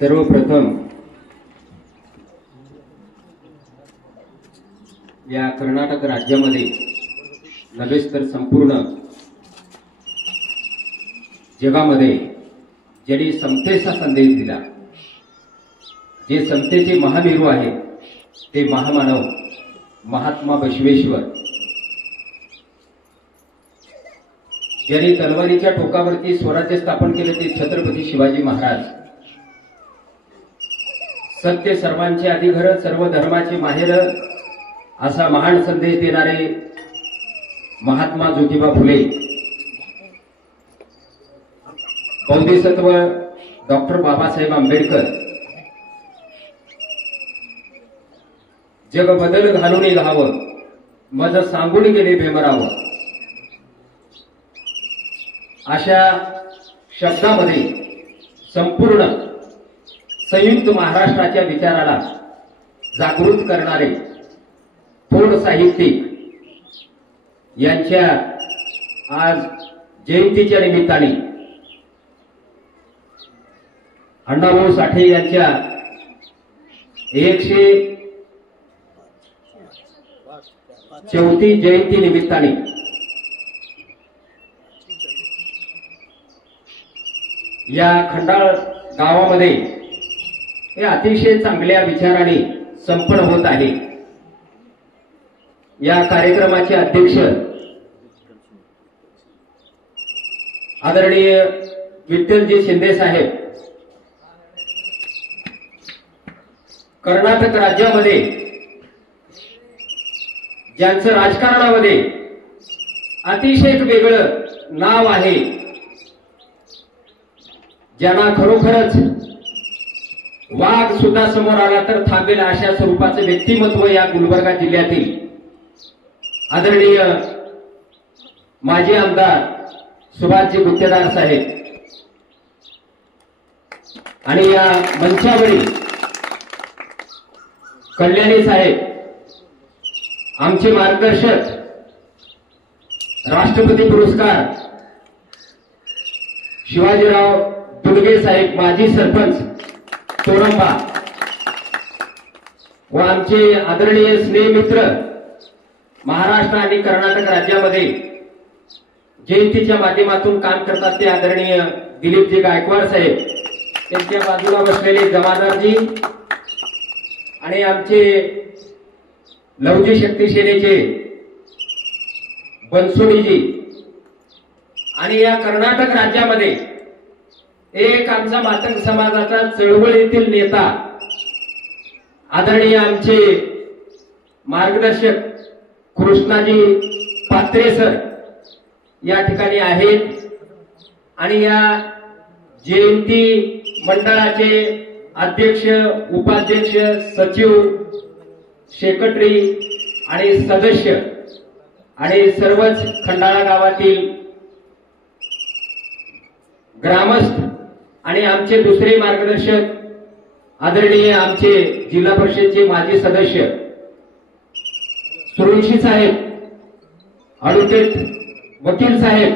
सर्वप्रथम या कर्नाटक राज्यामध्ये नव्हेच तर संपूर्ण जगामध्ये ज्यांनी समतेचा संदेश दिला, जे समतेचे महामेरू आहे ते महामानव महात्मा बसवेश्वर, ज्यांनी तलवारीच्या टोकावरती स्वराज्य स्थापन केले ते छत्रपती शिवाजी महाराज, सत्य सर्वांचे आदिघर सर्व धर्माचे माहेर असा महान संदेश देणारे महात्मा ज्योतिबा फुले, बौद्धिसत्व डॉक्टर बाबासाहेब आंबेडकर, जग बदल घालून घावं मज सांगून गेले बेमरावं, अशा शब्दामध्ये संपूर्ण संयुक्त महाराष्ट्राच्या विचाराला जागृत करणारे थोर साहित्यिक यांच्या आज जयंतीच्या निमित्ताने अण्णाभाऊ साठे यांच्या 134 जयंती निमित्ताने या खंडाळ गावामध्ये हे अतिशय चांगल्या विचाराने संपन्न होत आहे। या कार्यक्रमाचे अध्यक्ष आदरणीय विठ्ठलजी शिंदे साहेब, कर्नाटक राज्यामध्ये ज्यांचं राजकारणामध्ये अतिशय एक वेगळं नाव आहे, ज्यांना खरोखरच वाघ सुद्धा समोर आला तर थांबेल अशा स्वरूपाचं व्यक्तिमत्व या गुलबर्गा जिल्ह्यातील आदरणीय माजी आमदार सुभाषजी गुत्तेदार साहेब आणि या मंचावरील कल्याणी साहेब, आमचे मार्गदर्शक राष्ट्रपती पुरस्कार शिवाजीराव दुर्गे साहेब, माजी सरपंच तोरंबा व आमचे आदरणीय स्नेहमित्र महाराष्ट्र आणि कर्नाटक राज्यामध्ये जयंतीच्या माध्यमातून काम करतात ते आदरणीय दिलीपजी गायकवाड साहेब, त्यांच्या बाजूला बसलेले जमादारजी आणि आमचे लवजी शक्ती सेनेचे बनसोडीजी आणि या कर्नाटक राज्यामध्ये एक आमचा मातंग समाजाचा चळवळीतील नेता आदरणीय आमचे मार्गदर्शक कृष्णाजी पात्रे सर या ठिकाणी आहेत आणि या जयंती मंडळाचे अध्यक्ष, उपाध्यक्ष, सचिव, सेक्रेटरी आणि सदस्य आणि सर्वच खंडाळा गावातील ग्रामस्थ आणि आमचे दुसरे मार्गदर्शक आदरणीय आमचे जिल्हा परिषदेचे माजी सदस्य सुरुंशी साहेब, ॲडव्होकेट वकील साहेब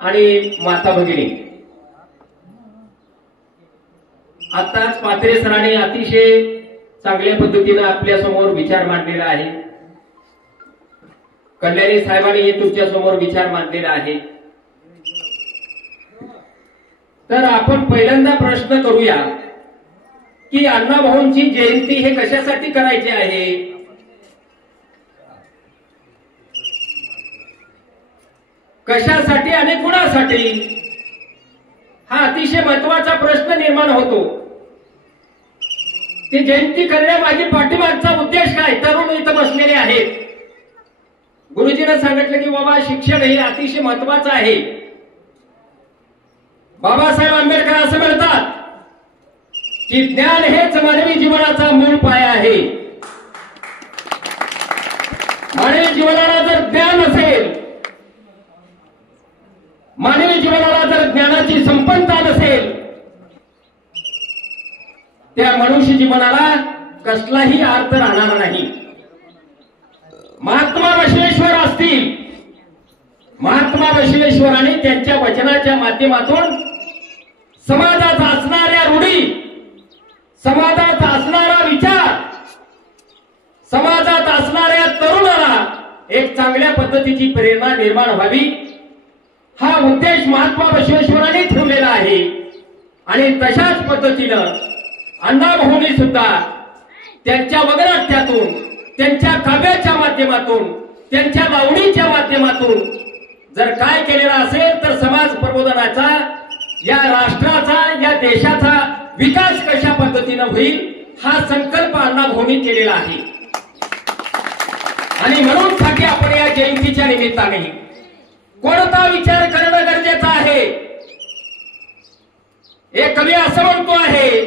आणि माता भगिनी, आताच पात्रे सरांनी अतिशय चांगल्या पद्धतीने आपल्या समोर विचार मांडलेला आहे, कल्याणी साहेबांनी हे तुमच्या समोर विचार मांडलेला आहे। तर आपण पहिल्यांदा प्रश्न करूया की अण्णाभाऊंची जयंती हे कशासाठी करायची आहे? कशासाठी आणि कुणासाठी? हा अतिशय महत्वाचा प्रश्न निर्माण होतो। ती जयंती करण्यामागे पाठीमागचा उद्देश काय? तरुण इथं बसलेले आहेत, गुरुजीने सांगितलं की बाबा शिक्षण हे अतिशय महत्वाचं आहे। बाबासाहेब आंबेडकर असं म्हणतात की ज्ञान हेच मानवी जीवनाचा मूळ पाया आहे। मानवी जीवनाला जर ज्ञान असेल, मानवी जीवनाला जर ज्ञानाची संपन्नता नसेल, त्या मनुष्य जीवनाला कसलाही अर्थ राहणार नाही। महात्मा बसवेश्वर असतील, महात्मा बसवेश्वरांनी त्यांच्या वचनाच्या माध्यमातून समाजात असणाऱ्या चांगल्या पद्धतीची प्रेरणा निर्माण व्हावी, हा उद्देश महात्मा बसवेश्वरांनी ठेवलेला आहे. आणि तशाच पद्धतीनं अण्णाभाऊंनी सुद्धा त्यांच्या वगनाट्यातून, त्यांच्या काव्याच्या माध्यमातून, त्यांच्या लावणीच्या माध्यमातून जर काय केलेला असेल तर समाज प्रबोधनाचा, या राष्ट्राचा, या देशाचा विकास कशा पद्धतीनं होईल हा संकल्प अण्णाभाऊंनी केलेला आहे. आणि म्हणून साठी आपण या जयंतीच्या निमित्ताने कोणता विचार करणं गरजेचं आहे. एक कवी असं म्हणतो आहे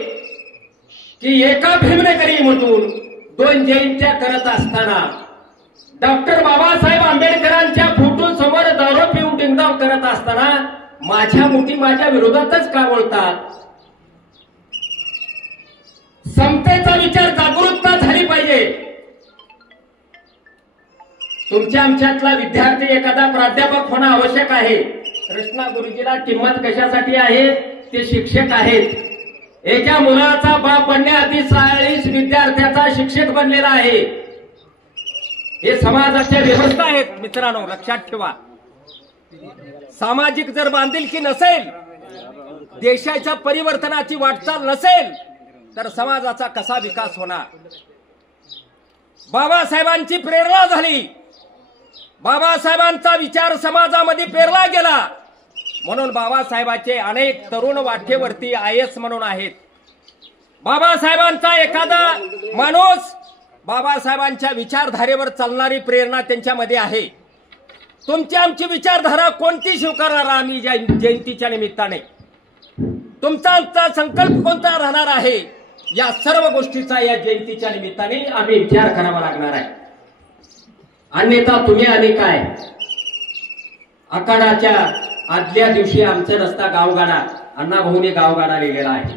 की एका भीमनगरीमधून 2 जयंत्या करत असताना डॉक्टर बाबासाहेब आंबेडकरांच्या फोटो समोर दारू पिऊन डिंगडाव करत असताना माझ्या मुठी माझ्या विरोधातच का बोलतात. समतेचा विचार, जागरूकता झाली पाहिजे. तुमच्या आमच्यातला विद्यार्थी एखादा प्राध्यापक होणं आवश्यक आहे. कृष्णा गुरुजीला किंमत कशासाठी आहे, ते शिक्षक आहेत. एका मुलाचा बाप बनण्याआधी 40 विद्यार्थ्याचा शिक्षक बनलेला आहे. हे समाजाच्या व्यवस्था आहेत मित्रांनो, लक्षात ठेवा. सामाजिक जर बांधिलकी नसेल, देशाच्या परिवर्तनाची वाटचाल नसेल तर समाजाचा कसा विकास होणार. बाबासाहेबांची प्रेरणा झाली, बाबासाहेबांचा विचार समाजामध्ये पेरला गेला, म्हणून बाबासाहेबांचे अनेक तरुण वाटेवरती IAS म्हणून आहेत. बाबासाहेबांचा एखादा माणूस बाबासाहेबांच्या विचारधारेवर चालणारी प्रेरणा त्यांच्यामध्ये आहे. तुमची आमची विचारधारा कोणती स्वीकारणार आम्ही जयंतीच्या निमित्ताने, तुमचा आमचा संकल्प कोणता राहणार आहे, या सर्व गोष्टीचा या जयंतीच्या निमित्ताने आम्ही विचार करावा लागणार आहे. अन्यथा तुम्ही आणि काय. आखाडाच्या आदल्या दिवशी आमचं रस्ता गावगाडा, अण्णाभाऊने गावगाडा लिहिलेला आहे.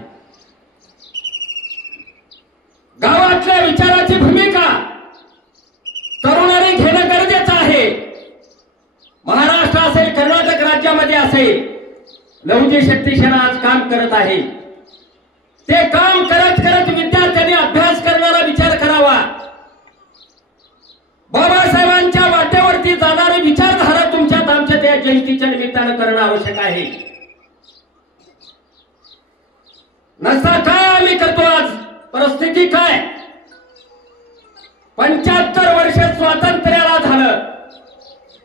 गावातल्या विचाराची भूमिका तरुणांनी घेणं गरजेचं आहे. महाराष्ट्र असेल, कर्नाटक राज्यामध्ये असेल, लहुजी शक्ती सेना आज काम करत आहे. ते काम करत करत विद्यार्थ्यांनी अभ्यास करणारा विचार करावा. बाबासाहेबांच्या वाटेवरती जाणारी विचारधारा तुमच्यात आमच्या त्या जयंतीच्या निमित्तानं करणं आवश्यक आहे. नसा काय आम्ही करतो आज, परिस्थिती काय. 75 वर्ष स्वातंत्र्याला झालं,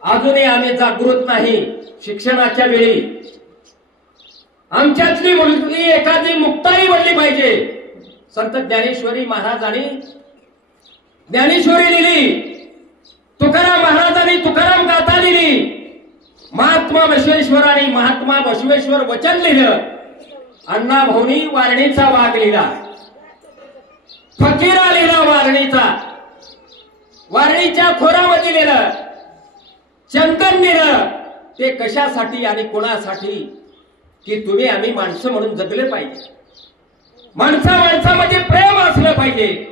अजूनही आम्ही जागृत नाही. शिक्षणाच्या वेळी आमच्यातली मुलगी एखादी मुक्ताई बनली पाहिजे. संत ज्ञानेश्वरी महाराजांनी ज्ञानेश्वरी लिहिली, तुकाराम महाराजांनी तुकाराम गाथा लिहिली, महात्मा बसवेश्वरांनी महात्मा बसवेश्वर वचन लिहिलं, अण्णाभाऊंनी वारणीचा वाघ लिहिला, फकीरा लिहिला वारणीचा, वारणीच्या खोरामध्ये लिहिलं, चंदन लिहिलं. ते कशासाठी आणि कोणासाठी, की तुम्ही आम्ही माणसं म्हणून जगले पाहिजे. माणसामध्ये प्रेम असलं पाहिजे.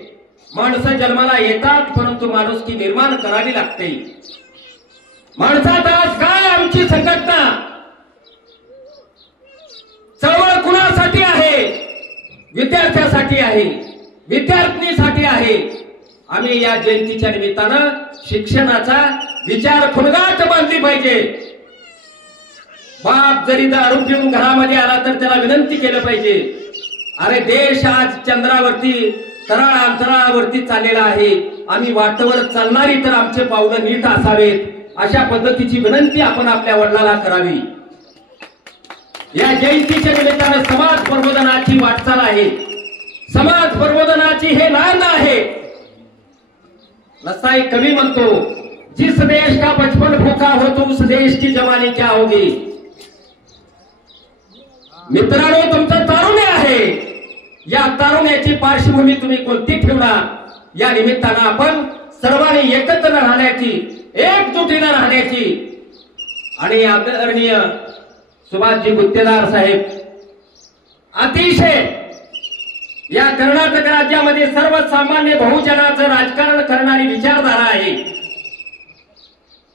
माणसं जन्माला येतात, परंतु माणुसकी निर्माण करावी लागते. माणसात आज काय आमची संघटना, चळवळ कुणासाठी आहे, विद्यार्थ्यासाठी आहे, विद्यार्थिनीसाठी आहे. आम्ही या जयंतीच्या निमित्तानं शिक्षणाचा विचार खुणगाट बांधली पाहिजे. बाप जरी दारू पिऊन घरामध्ये आला तर त्याला विनंती केलं पाहिजे, अरे देश आज चंद्रावरती तराळ अंतराळावरती चाललेला आहे, आम्ही वाटेवर चालणारी तर आमचे पावलं नीट असावेत. अशा पद्धतीची विनंती आपण आपल्या वडिलांना करावी. या जयंतीच्या निमित्तानं समाज प्रबोधनाची वाटचाल आहे. समाज प्रबोधनाची हे लाईन आहे. नसा एक कवी म्हणतो, जिस देश का बचपन भूखा हो तो उस देश की जवानी क्या होगी. मित्रांनो, तुमचं तारुण्य आहे. या तारुण्याची पार्श्वभूमी तुम्ही कोणती ठेवणार. या निमित्तानं आपण सर्वांनी एकत्र राहण्याची, एकजुटीनं राहण्याची आणि आदरणीय सुभाषजी गुत्तेदार साहेब अतिशय या कर्नाटक राज्यामध्ये सर्वसामान्य बहुजनाचं राजकारण करणारी विचारधारा आहे.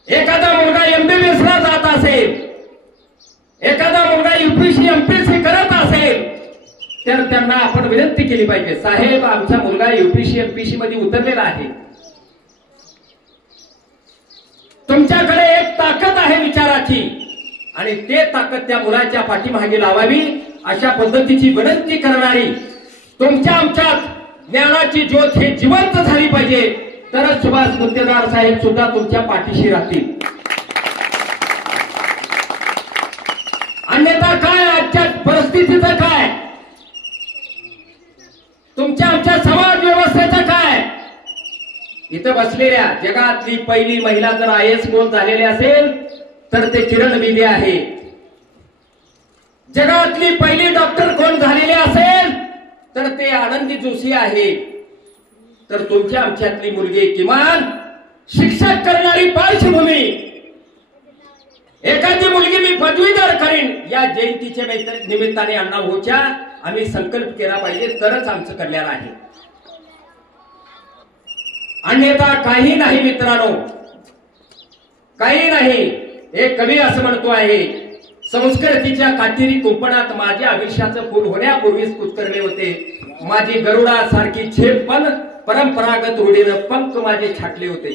एखादा मुलगा MBBS ला जात असेल, एखादा मुलगा UPSC MPSC करत असेल तर त्यांना आपण विनंती केली पाहिजे, साहेब आमचा मुलगा UPSC MPSC मध्ये उतरलेला आहे, तुमच्याकडे एक ताकद आहे विचाराची आणि ते ताकद त्या मुलाच्या पाठीमागे लावावी अशा पद्धतीची विनंती करणारी तुमच्या आमच्यात ज्ञानाची ज्योत हे जिवंत झाली पाहिजे, तरच सुभाष गुत्तेदार साहेब सुद्धा तुमच्या पाठीशी राहतील. अन्यथा काय, आजच्या परिस्थितीचं काय, तुमच्या आमच्या समाज व्यवस्थेचं काय? इथं बसलेल्या जगातली पहिली महिला जर IAS कोण झालेली असेल तर ते किरण बेदी आहे. जगातली पहिली डॉक्टर कोण झालेली असेल तर ते आनंदी जोशी आहे. तर तुमच्या आमच्यातली मुलगी किमान शिक्षक करणारी पार्श्वभूमी, एखादी मुलगी मी पदवीधर करीन या जयंतीच्या निमित्ताने अण्णाभाऊच्या आम्ही संकल्प केला पाहिजे, तरच आमचं कल्याण आहे. अन्यथा काही नाही मित्रांनो, काही नाही. एक कवी असं म्हणतो आहे, संस्कृतीच्या काटेरी कुंपणात माझ्या आयुष्याचं फूल होण्यापूर्वीच कुचकरले होते. माझी गरुडासारखी झेप पण परंपरागत रूढीनं पंख माझे छाटले होते.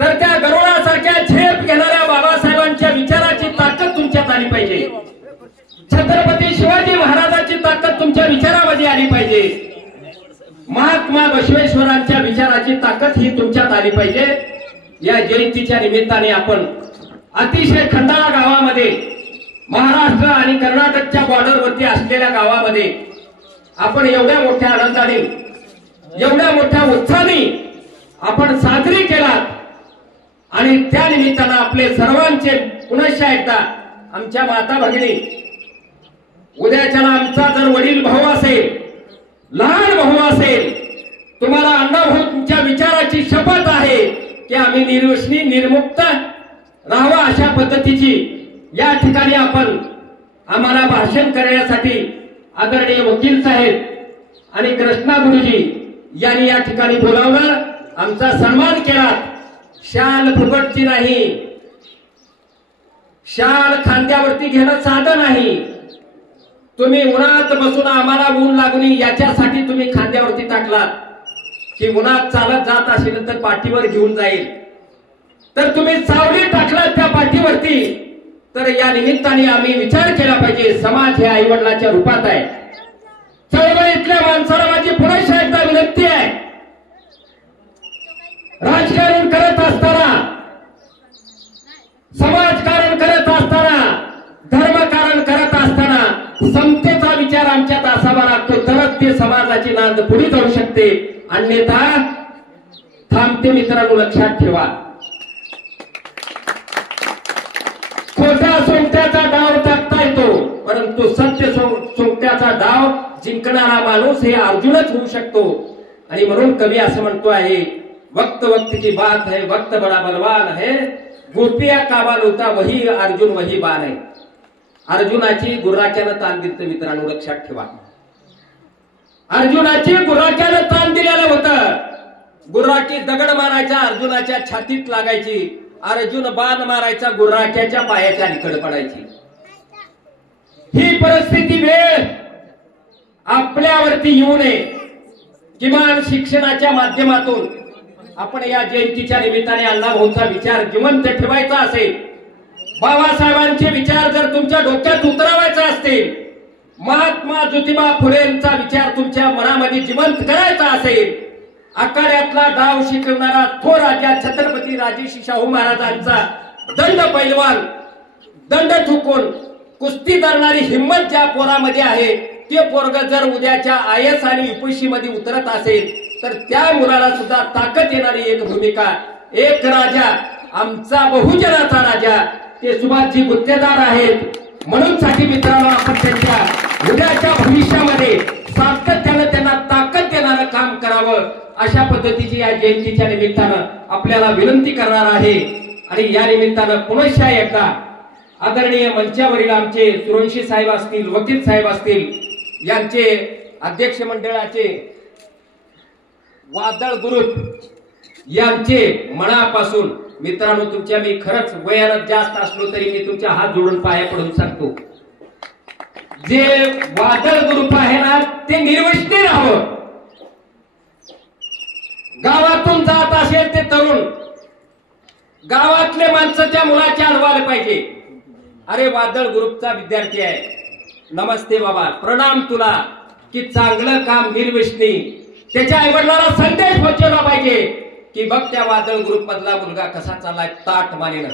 तर त्या गरुडासारख्या झेप घेणाऱ्या बाबासाहेबांच्या विचाराची ताकद तुमच्यात आली पाहिजे. छत्रपती शिवाजी महाराजांची ताकद तुमच्या विचारामध्ये आली पाहिजे. महात्मा बसवेश्वरांच्या विचाराची ताकद ही तुमच्यात आली पाहिजे. या जयंतीच्या निमित्ताने आपण अतिशय खंडाळा गावामध्ये, महाराष्ट्र आणि कर्नाटकच्या बॉर्डरवरती असलेल्या गावामध्ये आपण एवढ्या मोठ्या आनंदाने, एवढ्या मोठ्या उत्साहाने आपण साजरी केलात. आणि त्या निमित्तानं आपले सर्वांचे पुनश्च एकदा आमच्या माता भगिनी, उद्याच्याला आमचा जर वडील भाऊ असेल, लहान भाऊ असेल, तुम्हाला अण्णाभाऊंच्या विचाराची शपथ आहे की आम्ही निर्व्यसनी निर्मुक्त राहावा अशा पद्धतीची या ठिकाणी आपण आम्हाला भाषण करण्यासाठी आदरणीय वकील साहेब आणि कृष्णा गुरुजी यांनी या ठिकाणी बोलावलं, आमचा सन्मान केला. शाल फुकटची नाही, शाल खांद्यावरती घेणं साधं नाही. तुम्ही उन्हात बसून आम्हाला ऊन लागू नये याच्यासाठी तुम्ही खांद्यावरती टाकलात की उन्हात चालत जात असेल तर पाठीवर घेऊन जाईल. तर तुम्ही सावली टाकलात त्या पाठीवरती. तर या निमित्ताने आम्ही विचार केला पाहिजे, समाज हे आईवडिलाच्या रूपात आहे. चळवळीतल्या माणसाला माझी पुन्हा एकदा विनंती आहे, राजकारण करत असताना, समाजकारण करत असताना, धर्मकारण करत असताना समतेचा विचार आमच्यात असावा लागतो, तरच ते समाजाची नांद पुढे जाऊ शकते. अन्यथा थांबते. मित्रांनो लक्षात ठेवा, खोटा सोंगट्याचा डाव टाकता येतो, परंतु सत्य सोंगट्याचा डाव जिंकणारा माणूस हे अर्जुनच होऊ शकतो. आणि म्हणून कवी असं म्हणतो आहे, वक्त वक्त की बात है, वक्त बड़ा बलवान है, गोपिया काबा होता वही अर्जुन वही बाण आहे. अर्जुनाची गुर्राक्यानं ताण दिलं. मित्रांनो लक्षात ठेवा, अर्जुनाची गुर्राक्यानं ताण दिलेलं होतं. गुर्राकी दगड मारायचा, अर्जुनाच्या छातीत लागायची. अर्जुन बाण मारायचा, गुर्राक्याच्या पायाच्या अलीकडे पडायची. ही परिस्थिती वेळ आपल्यावरती येऊ नये. किमान शिक्षणाच्या माध्यमातून आपण या जयंतीच्या निमित्ताने अण्णाभाऊंचा विचार जिवंत ठेवायचा असेल, बाबासाहेबांचे विचार जर तुमच्या डोक्यात उतरवायचे असतील, महात्मा ज्योतिबा फुलेंचा विचार तुमच्या मनामध्ये जिवंत करायचा असेल, आखाड्यातला डाव शिकवणारा थोर राजा छत्रपती राजर्षी शाहू महाराजांचा दंड पैलवान, दंड ठोकून कुस्ती करणारी हिंमत ज्या पोरामध्ये आहे, ते पोरग जर उद्याच्या IAS आणि UPSC मध्ये उतरत असेल तर त्या मुलाला सुद्धा ताकद येणारी एक भूमिका, एक राजा, आमचा बहुजनाचा राजा ते सुभाषजी गुत्तेदार आहेत. म्हणून साठी मित्रांनो आपण त्यांच्या उद्याच्या भविष्यामध्ये सातत्यानं त्यांना ताकद देणारं काम करावं अशा पद्धतीची या जयंतीच्या निमित्तानं आपल्याला विनंती करणार आहे. आणि या निमित्तानं पुनश्च एकदा आदरणीय मंचावरील आमचे सुरवंशी साहेब असतील, वकील साहेब असतील, यांचे अध्यक्ष मंडळाचे वादळ ग्रुप यांचे मनापासून मित्रांनो, तुमच्या मी खरंच वयानं जास्त असलो तरी मी तुमच्या हात जोडून पाया पडून सांगतो, जे वादळ ग्रुप आहे ना ते निर्वसनी राहावं. गावातून जात असेल ते तरुण गावातले माणसं त्या मुलाच्या अडवायला पाहिजे. अरे वादळ ग्रुपचा विद्यार्थी आहे, नमस्ते बाबा, प्रणाम तुला, की चांगलं काम निर्व्यसनी त्याच्या आईवडिलांना संदेश पोहोचवला पाहिजे की बघ त्या वादळ ग्रुप मधला मुलगा कसा चाललाय ताट मानेनं.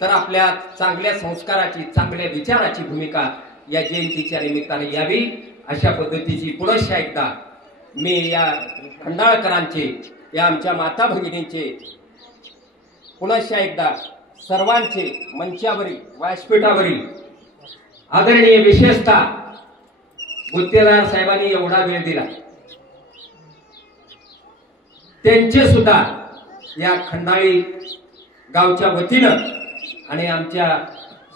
तर आपल्या चांगल्या संस्काराची, चांगल्या विचाराची भूमिका या जयंतीच्या निमित्ताने यावी, अशा पद्धतीची पुनश्च एकदा मी या खंडाळकरांचे, या आमच्या माता भगिनींचे पुनश्च एकदा सर्वांचे मंचावरील, व्यासपीठावरील आदरणीय, विशेषतः गुत्तेदार साहेबांनी एवढा वेळ दिला, त्यांचे सुद्धा या खंडाळी गावच्या वतीनं आणि आमच्या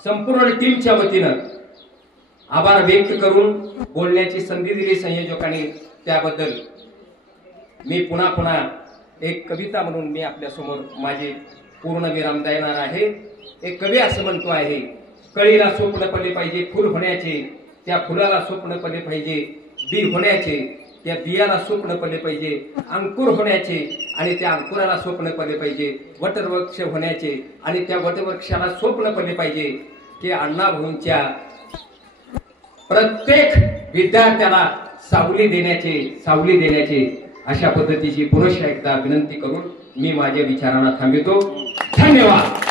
संपूर्ण टीमच्या वतीनं आभार व्यक्त करून बोलण्याची संधी दिली संयोजकांनी, त्याबद्दल मी पुन्हा पुन्हा एक कविता म्हणून मी आपल्या समोर माझे पूर्ण विराम देणार आहे. एक कवी असं म्हणतो आहे, कळीला स्वप्न पडले पाहिजे फुल होण्याचे, त्या फुलाला स्वप्न पडले पाहिजे बी होण्याचे, त्या बियाला स्वप्न पडले पाहिजे अंकुर होण्याचे, आणि त्या अंकुराला स्वप्न पडले पाहिजे वटवृक्ष होण्याचे, आणि त्या वटवृक्षाला स्वप्न पडले पाहिजे की अण्णाभाऊंच्या प्रत्येक विद्यार्थ्याला सावली देण्याचे. अशा पद्धतीची पुनश्च एकदा विनंती करून मी माझ्या विचारांना थांबवतो. धन्यवाद.